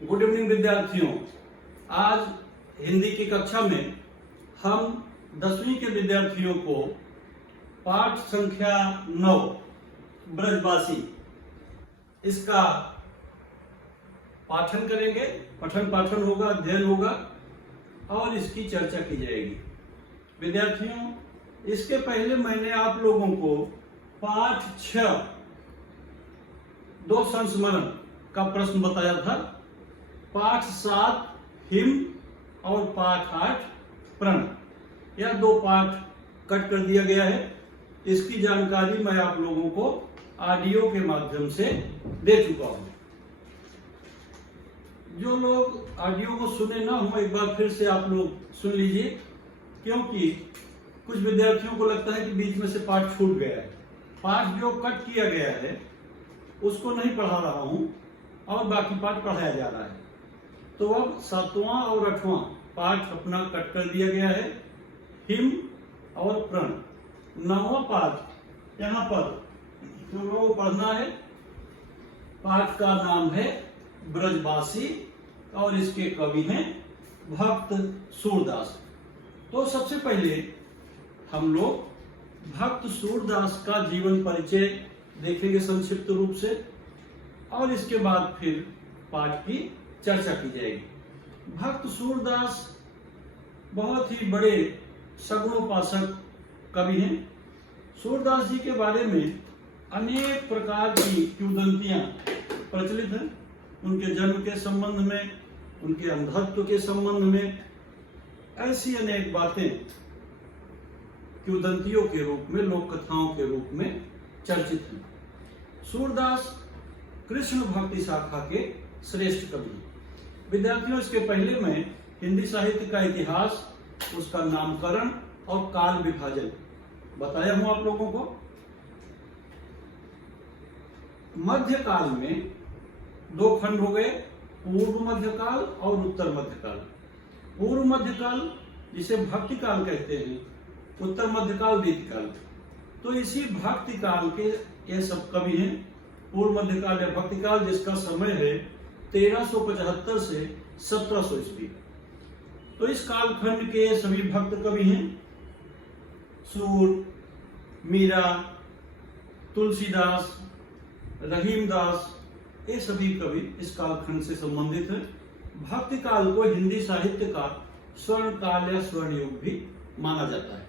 Good evening विद्यार्थियों। आज हिंदी की कक्षा में हम 10वीं के विद्यार्थियों को पाठ संख्या 9 ब्रजबासी इसका पाठन करेंगे। पठन पाठन होगा, अध्ययन होगा और इसकी चर्चा की जाएगी। विद्यार्थियों, इसके पहले मैंने आप लोगों को पाठ 6 दो संस्मरण का प्रश्न बताया था। पाठ 7 हिम और पाठ 8 प्रण, यह दो पाठ कट कर दिया गया है। इसकी जानकारी मैं आप लोगों को ऑडियो के माध्यम से दे चुका हूं। जो लोग ऑडियो को सुने ना हो, एक बार फिर से आप लोग सुन लीजिए, क्योंकि कुछ विद्यार्थियों को लगता है कि बीच में से पाठ छूट गया है। पाठ जो कट किया गया है उसको नहीं पढ़ा रहा हूं और बाकी पाठ पढ़ाया जा रहा है। तो अब 7वां और 8वां पाठ अपना कट कर दिया गया है, हिम और प्रण। 9वां पाठ यहाँ पर जो लोगों को पढ़ना है, पाठ का नाम है ब्रजबासी और इसके कवि हैं भक्त सूरदास। तो सबसे पहले हम लोग भक्त सूरदास का जीवन परिचय देखेंगे संक्षिप्त रूप से, और इसके बाद फिर पाठ की चर्चा की जाएगी। भक्त सूरदास बहुत ही बड़े सगुणोपासक कवि हैं। सूरदास जी के बारे में अनेक प्रकार की किंवदंतियां प्रचलित हैं। उनके जन्म के संबंध में, उनके अंधत्व के संबंध में ऐसी अनेक बातें किंवदंतियों के रूप में, लोक कथाओं के रूप में चर्चित हैं। सूरदास कृष्ण भक्ति शाखा के श्रेष्ठ कवि हैं। विद्यार्थियों, इसके पहले मैं हिंदी साहित्य का इतिहास, उसका नामकरण और काल विभाजन बताया हूं आप लोगों को। मध्यकाल में दो खंड हो गए, पूर्व मध्यकाल और उत्तर मध्यकाल। पूर्व मध्यकाल जिसे भक्ति काल कहते हैं, उत्तर मध्यकाल रीतिकाल। तो इसी भक्ति काल के ये सब कवि हैं। पूर्व मध्यकाल या भक्ति काल जिसका समय है 1375 से 1700 ईस्वी। तो इस कालखंड के सभी भक्त कवि हैं। सूर, मीरा, तुलसीदास, रहीमदास, ये सभी कवि इस कालखंड से संबंधित हैं। भक्ति काल को हिंदी साहित्य का स्वर्ण काल या स्वर्ण युग भी माना जाता है।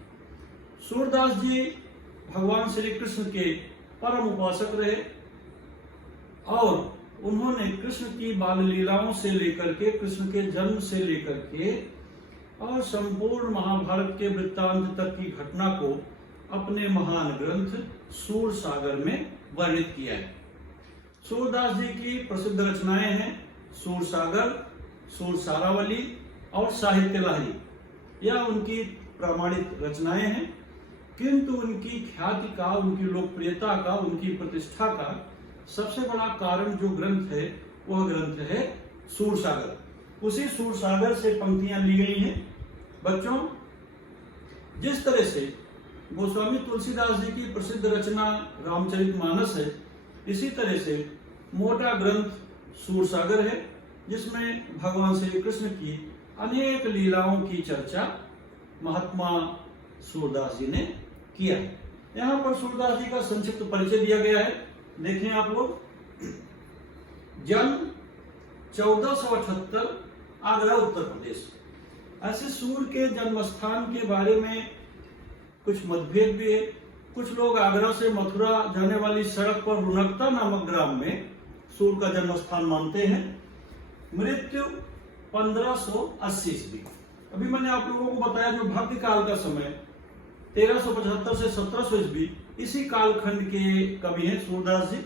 सूरदास जी भगवान श्री कृष्ण के परम उपासक रहे और उन्होंने कृष्ण की बाल लीलाओं से लेकर के, कृष्ण के जन्म से लेकर के और संपूर्ण महाभारत के वृत्तांत तक की घटना को अपने महान ग्रंथ सूर सागर में वर्णित किया है। सूरदास जी की प्रसिद्ध रचनाएं हैं सूर सागर, सूर सारावली और साहित्य लहरी। यह उनकी प्रामाणिक रचनाएं हैं, किंतु उनकी ख्याति का, उनकी लोकप्रियता का, उनकी प्रतिष्ठा का सबसे बड़ा कारण जो ग्रंथ है, वह ग्रंथ है सूर सागर। उसी सूर सागर से पंक्तियां ली गई हैं। बच्चों, जिस तरह से गोस्वामी तुलसीदास जी की प्रसिद्ध रचना रामचरितमानस है, इसी तरह से मोटा ग्रंथ सूर सागर है, जिसमें भगवान श्री कृष्ण की अनेक लीलाओं की चर्चा महात्मा सूरदास जी ने किया है। यहाँ पर सूरदास जी का संक्षिप्त परिचय दिया गया है, देखें आप लोग। जन्म 1478, आगरा उत्तर प्रदेश। ऐसे सूर के जन्म स्थान के बारे में कुछ मतभेद भी है। कुछ लोग आगरा से मथुरा जाने वाली सड़क पर रुनकता नामक ग्राम में सूर का जन्म स्थान मानते हैं। मृत्यु 1580 ईस्वी। अभी मैंने आप लोगों को बताया जो भक्ति काल का समय 1375 से 1700 ईस्वी, इसी कालखंड के कवि हैं सूरदास जी।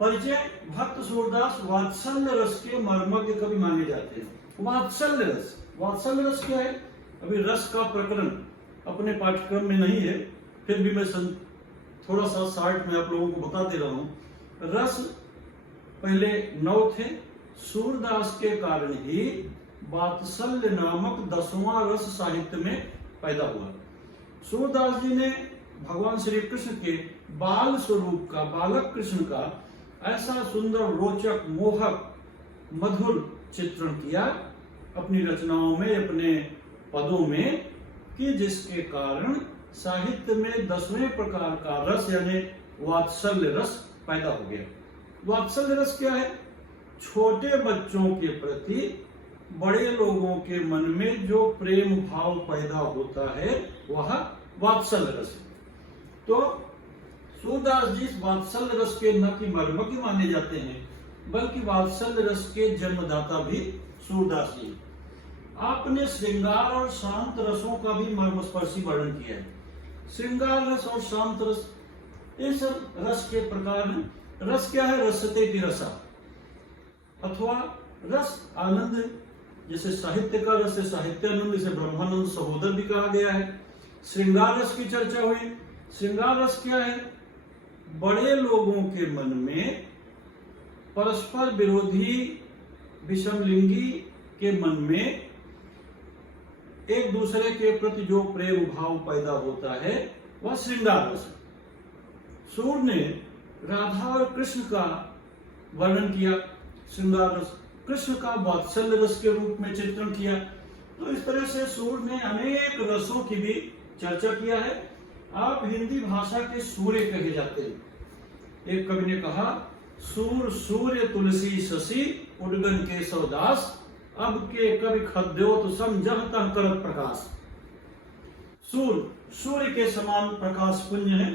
परिचय: भक्त सूरदास वात्सल्य रस के मर्मज्ञ कवि माने जाते हैं। वात्सल्य रस, वात्सल्य रस क्या है? अभी रस का प्रकरण अपने पाठ्यक्रम में नहीं है, फिर भी मैं थोड़ा सा शार्ट में आप लोगों को बता दे रहा हूं। रस पहले 9 थे। सूरदास के कारण ही वात्सल्य नामक 10वां रस साहित्य में पैदा हुआ। सूरदास जी ने भगवान श्री कृष्ण के बाल स्वरूप का, बालक कृष्ण का ऐसा सुंदर, रोचक, मोहक मधुर चित्रण किया अपनी रचनाओं में, अपने पदों में, कि जिसके कारण साहित्य में 10वें प्रकार का रस यानी वात्सल्य रस पैदा हो गया। वात्सल्य रस क्या है? छोटे बच्चों के प्रति बड़े लोगों के मन में जो प्रेम भाव पैदा होता है वह वात्सल्य रस है। तो सूरदास जी वात्सल्य रस के न कि मर्मज्ञ माने जाते हैं, बल्कि वात्सल्य रस के जन्मदाता भी सूरदास जी। आपने श्रृंगार और शांत रसों का भी मर्मस्पर्शी वर्णन किया है। श्रृंगार रस और शांत रस, ये सब रस के प्रकार हैं। रस क्या है? रसते की रसा अथवा रस आनंद, जैसे साहित्य का रस है साहित्यानंद, इसे ब्रह्मानंद सहोदर भी कहा गया है। श्रृंगार रस की चर्चा हुई। श्रृंगार रस क्या है? बड़े लोगों के मन में परस्पर विरोधी विषमलिंगी के मन में एक दूसरे के प्रति जो प्रेम भाव पैदा होता है वह श्रृंगार रस है। सूर ने राधा और कृष्ण का वर्णन किया, श्रृंगार रस, कृष्ण का वात्सल्य रस के रूप में चित्रण किया। तो इस तरह से सूर ने अनेक रसों की भी चर्चा किया है। आप हिंदी भाषा के सूर्य कहे जाते हैं। एक कवि ने कहा, सूर सूर्य तुलसी शशि उडगन के सौदास, अब के कवि खद्योत समझता करत प्रकाश। सूर सूर्य के समान प्रकाश पुंज है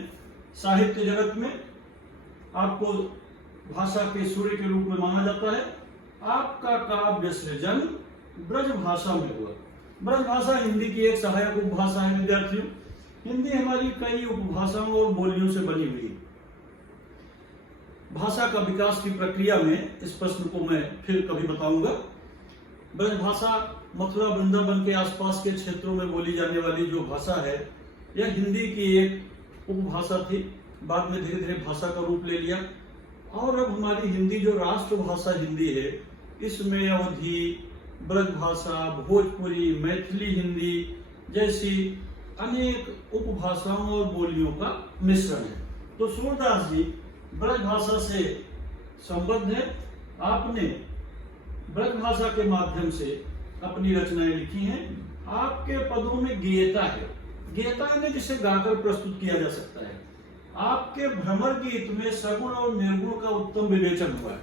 साहित्य जगत में। आपको भाषा के सूर्य के रूप में माना जाता है। आपका काव्य सृजन ब्रज भाषा में हुआ। ब्रज भाषा हिंदी की एक सहायक उपभाषा है विद्यार्थियों। हिंदी हमारी कई उपभाषाओं और बोलियों से बनी हुई है। भाषा का विकास की प्रक्रिया में इस प्रश्न को मैं फिर कभी बताऊंगा। ब्रज भाषा मथुरा वृंदावन के आसपास के क्षेत्रों में बोली जाने वाली जो भाषा है, यह हिंदी की एक उपभाषा थी। बाद में धीरे धीरे भाषा का रूप ले लिया और अब हमारी हिंदी जो राष्ट्रभाषा हिंदी है, इसमें अवधी, ब्रज भाषा, भोजपुरी, मैथिली हिंदी जैसी अनेक उपभाषाओं और बोलियों का मिश्रण है। तो सूरदास जी ब्रज भाषा से संबद्ध है। आपने ब्रज भाषा के माध्यम से अपनी रचनाएं लिखी हैं। आपके पदों में गेयता है। गेयता यानी जिसे गाकर प्रस्तुत किया जा सकता है। आपके भ्रमर गीत में सगुण और निर्गुण का उत्तम विवेचन हुआ है।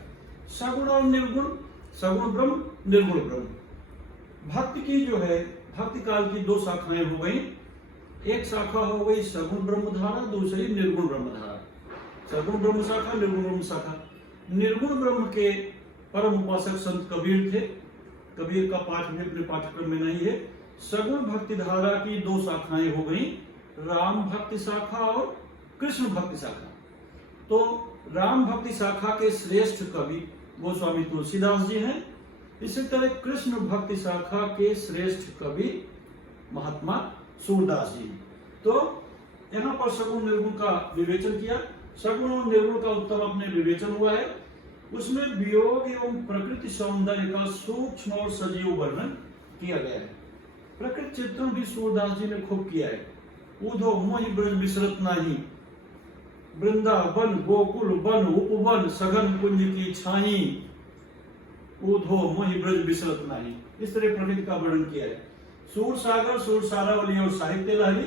सगुण और निर्गुण, सगुण ब्रह्म, निर्गुण ब्रह्म। भक्ति की जो है, भक्ति काल की दो शाखाएं हो गई। एक शाखा हो गई सगुण ब्रह्म धारा, दूसरी निर्गुण ब्रह्म धारा। सगुण ब्रह्म शाखा, निर्गुण ब्रह्म शाखा। निर्गुण ब्रह्म के परम उपासक संत कबीर थे। कबीर का पाठ भी अपने पाठ्यक्रम में नहीं है। सगुण भक्ति धारा की दो शाखाएं हो गई, राम भक्ति शाखा और कृष्ण भक्ति शाखा। तो राम भक्ति शाखा के श्रेष्ठ कवि गोस्वामी तुलसीदास जी हैं। इसी तरह कृष्ण भक्ति शाखा के श्रेष्ठ कवि महात्मा सूरदास जी। तो यहाँ पर सगुण निर्गुण का विवेचन किया। सगुण और निर्गुण का उत्तम अपने विवेचन हुआ है। उसमें वियोग एवं प्रकृति सौंदर्य का सूक्ष्म और सजीव वर्णन किया गया है। प्रकृति चित्रण भी सूरदास जी ने खूब किया है। ऊधो मोहि ब्रज बिसरत नाही, वृंदावन गोकुल वन उपवन सघन कुंज की छाई, ऊधो मोहि ब्रज बिसरत नाही। इस तरह प्रकृति का वर्णन किया है। सूर सागर, सूर सारावली और साहित्य लहरी,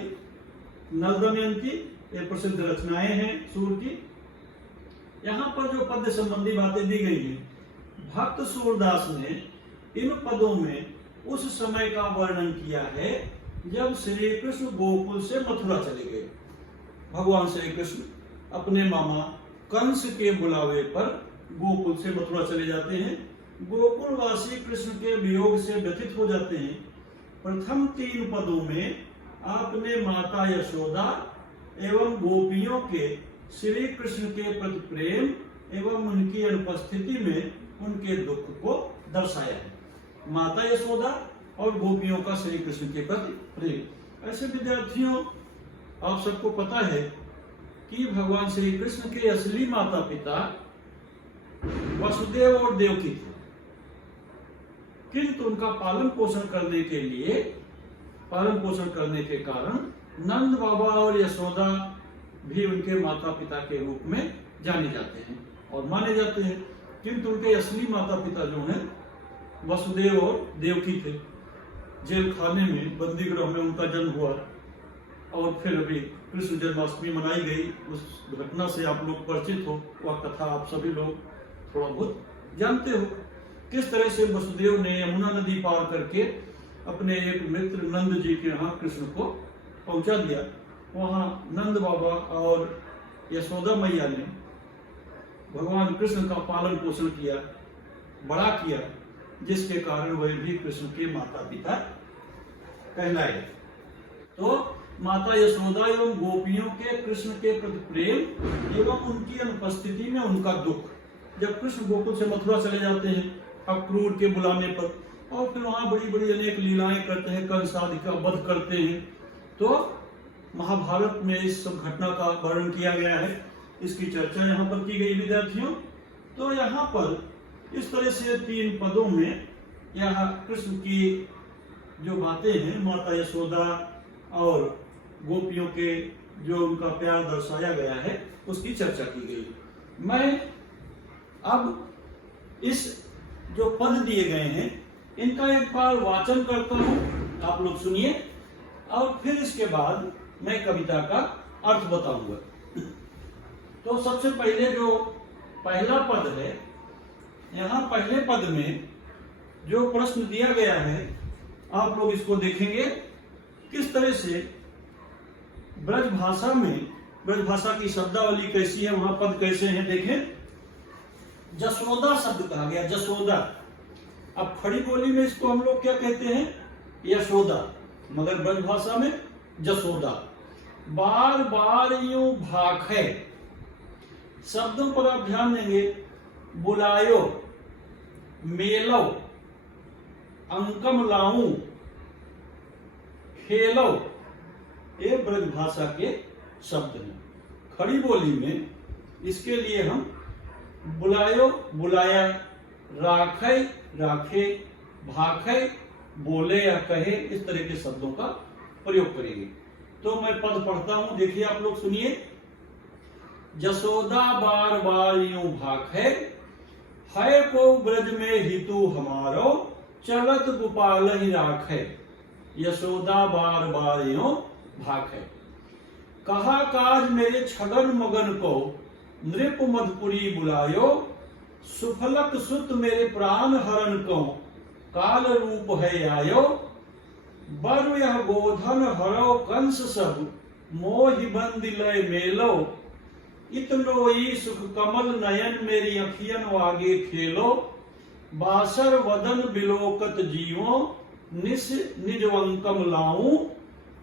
नल दमयंती, ये प्रसिद्ध रचनाएं हैं सूर की। यहाँ पर जो पद्य संबंधी बातें दी गई हैं, भक्त सूरदास ने इन पदों में उस समय का वर्णन किया है जब श्री कृष्ण गोकुल से मथुरा चले गए। भगवान श्री कृष्ण अपने मामा कंस के बुलावे पर गोकुल से मथुरा चले जाते हैं। गोकुलवासी कृष्ण के वियोग से व्यथित हो जाते हैं। प्रथम 3 पदों में आपने माता यशोदा एवं गोपियों के श्री कृष्ण के प्रति प्रेम एवं उनकी अनुपस्थिति में उनके दुख को दर्शाया है। माता यशोदा और गोपियों का श्री कृष्ण के प्रति प्रेम। ऐसे विद्यार्थियों, आप सबको पता है कि भगवान श्री कृष्ण के असली माता पिता वसुदेव और देवकी थे, किंतु उनका पालन पोषण करने के कारण नंद बाबा और यशोदा भी उनके माता पिता के रूप में जाने जाते हैं और माने जाते हैं। किंतु उनके असली माता पिता जो हैं वसुदेव और देवकी थे। जेल खाने में, बंदी गृह में उनका जन्म हुआ और फिर अभी कृष्ण जन्माष्टमी मनाई गई। उस घटना से आप लोग परिचित हो, वह कथा आप सभी लोग थोड़ा बहुत जानते हो। किस तरह से वसुदेव ने यमुना नदी पार करके अपने एक मित्र नंद जी के यहाँ कृष्ण को पहुंचा दिया। वहां नंद बाबा और यशोदा मैया ने भगवान कृष्ण का पालन पोषण किया, बड़ा किया, जिसके कारण वह भी कृष्ण के माता पिता कहलाए। तो माता यशोदा एवं गोपियों के कृष्ण के प्रति प्रेम एवं उनकी अनुपस्थिति में उनका दुख। जब कृष्ण गोकुल से मथुरा चले जाते हैं अक्रूर के बुलाने पर, और फिर वहां बड़ी बड़ी अनेक लीलाएं करते हैं, कंस आदि का वध करते हैं, तो महाभारत में इस सब घटना का वर्णन किया गया है। इसकी चर्चा यहाँ पर की गई विद्यार्थियों। तो यहाँ पर इस तरह से 3 पदों में यहाँ कृष्ण की जो बातें हैं, माता यशोदा और गोपियों के जो उनका प्यार दर्शाया गया है, उसकी चर्चा की गई। मैं अब इस जो पद दिए गए हैं इनका एक बार वाचन करता हूं, आप लोग सुनिए, और फिर इसके बाद मैं कविता का अर्थ बताऊंगा। तो सबसे पहले जो पहला पद है, यहाँ पहले पद में जो प्रश्न दिया गया है, आप लोग इसको देखेंगे किस तरह से ब्रज भाषा में, ब्रज भाषा की शब्दावली कैसी है, वहां पद कैसे हैं। देखें, जसोदा शब्द कहा गया, जसोदा। अब खड़ी बोली में इसको हम लोग क्या कहते हैं, यशोदा, मगर ब्रज भाषा में जसोदा। बार बार यूं भाखे, शब्दों पर आप ध्यान देंगे, बुलायो, मेलो, अंकम लाऊं, खेलो, ये ब्रज भाषा के शब्द हैं। खड़ी बोली में इसके लिए हम बुलायो, बुलाया, राखे, राखे, भाखे, बोले या कहे, इस तरह के शब्दों का प्रयोग करेंगे। तो मैं पद पढ़ता हूं, देखिए आप लोग सुनिए। जसोदा बार बार यूं भाखे, है को ब्रज में हितु हमारो, चलत गोपाल ही राखे। यशोदा बार बार यूं भाखे, कहा काज मेरे छगन मगन को, नृप मधुपुरी बुलायो, सुफलक सुत मेरे प्राण हरण को, काल रूप है आयो। बर यह गोधन हरो कंस सब, मोहि बंद लय मेलो, इतनोई सुख कमल नयन मेरी अखियन वागे खेलो। बासर वदन बिलोकत जीवो, निस निजवंकम लाऊं,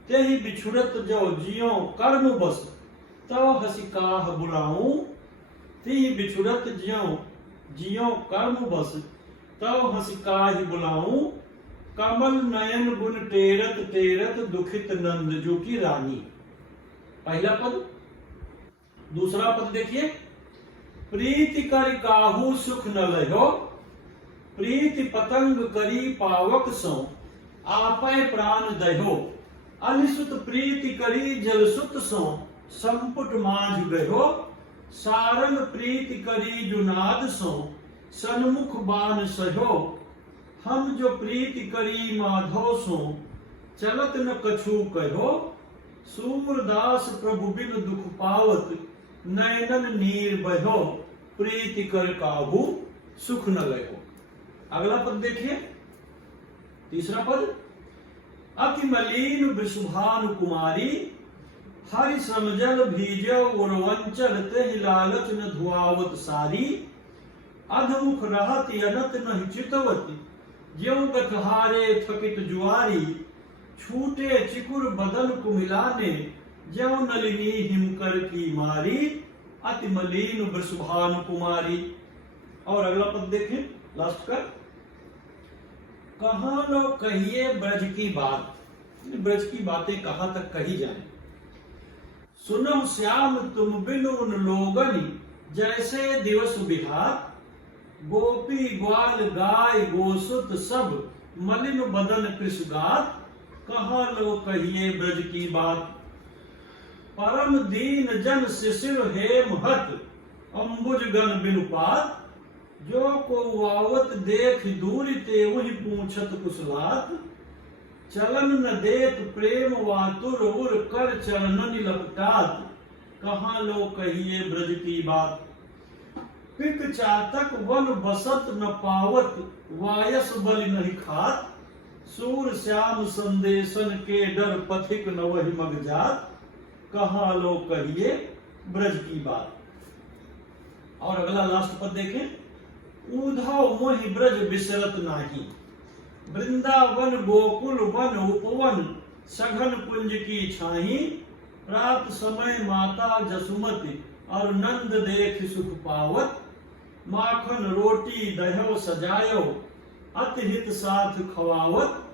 तेहि बिछुड़त जो जियो कर्म बस, तो हसिकाह बुलाऊं। तेहि बिछुड़त जियो कर्म बस, तो हसिकाह बुलाऊं। कमल नयन गुण टेरत टेरत, दुखित नंदजू की रानी। पहला पद। दूसरा पद देखिए, प्रीति कर काहू सुख न लहो, प्रीति पतंग करी पावक सो, आपै प्राण दहो। अनिसुत प्रीति करी जलसुत सो, संपुट माझ गहो। सारंग प्रीति करी जुनाद सो, सन्मुख बान सहो। हम जो प्रीति करी माधव सो, चलत न कछु कहो। सूरदास प्रभु बिन दुख पावत, नयनन नीर बहो। प्रीति कर काहू सुख न लहो। अगला पद देखिए, तीसरा पद। अति मलिन वृषभानु कुमारी, हरि समजल भीजव उर्वंचल, तेहि लालच न धुआवत सारी। अधमुख रहत यनत नहीं चितवती, ज्यों गतहारे थकित जुआरी। छूटे चिकुर बदन कुमिलाने, ज्यों नलिनी हिमकर की मारी। अति मलिन वृषभानु कुमारी। और अगला पद देखें, लास्ट का। कहां लो कहिए ब्रज की बात, ब्रज की बातें कहां तक कही जाए। सुनो श्याम तुम बिन उन लोगन, जैसे दिवस बिहार। गोपी ग्वाल गाय गोसुत सब, मलिन बदन कृषगात। कहां लो कहिए ब्रज की बात, परम दीन जन शिशिर हेम हत। अम्बुज गण बिनुपात, जो को आवत देख दूर ते वही पूछत कुशलात, चलन न देत प्रेम वातुर उर कर चरणन लपटात, कहाँ लो कहिए ब्रज की बात। पिक चातक वन बसत न पावत, वायस बलि नहीं खात, सूर श्याम संदेशन के डर पथिक न वही मग जात, कहाँ लो कहिए ब्रज की बात। और अगला लास्ट पद देखें, उधव मोहि ब्रज बिसरत नाही, वृंदावन गोकुल वन उपवन, सघन कुंज की छाही, रात समय माता जसुमति और नंद देख सुख पावत, माखन रोटी दह्यो सजायो अतिहित साथ खवावत,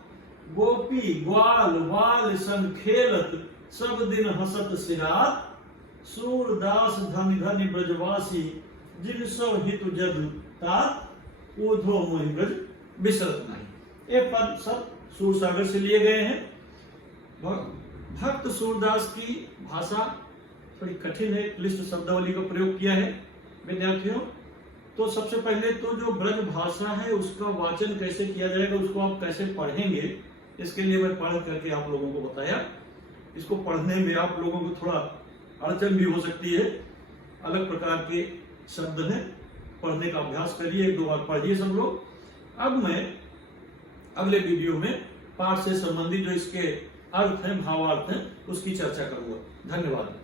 गोपी ग्वाल बाल संग खेलत सब दिन हसत सिरात, सूरदास धन धन ब्रजवासी जिन सो हितु जद तात, ऊधो मोहि ब्रज बिसरत नहीं। ये पद सब सूरसागर से लिए गए हैं। भक्त सूरदास की भाषा थोड़ी कठिन है, क्लिष्ट शब्दावली का प्रयोग किया है विद्यार्थियों। तो सबसे पहले तो जो ब्रज भाषा है उसका वाचन कैसे किया जाएगा, उसको आप कैसे पढ़ेंगे, इसके लिए मैं पढ़ करके आप लोगों को बताया। इसको पढ़ने में आप लोगों को थोड़ा अड़चन भी हो सकती है, अलग प्रकार के शब्द हैं, पढ़ने का अभ्यास करिए, एक दो बार पढ़िए सब लोग। अब मैं अगले वीडियो में पाठ से संबंधित जो इसके अर्थ हैं, भावार्थ हैं, उसकी चर्चा करूंगा। धन्यवाद।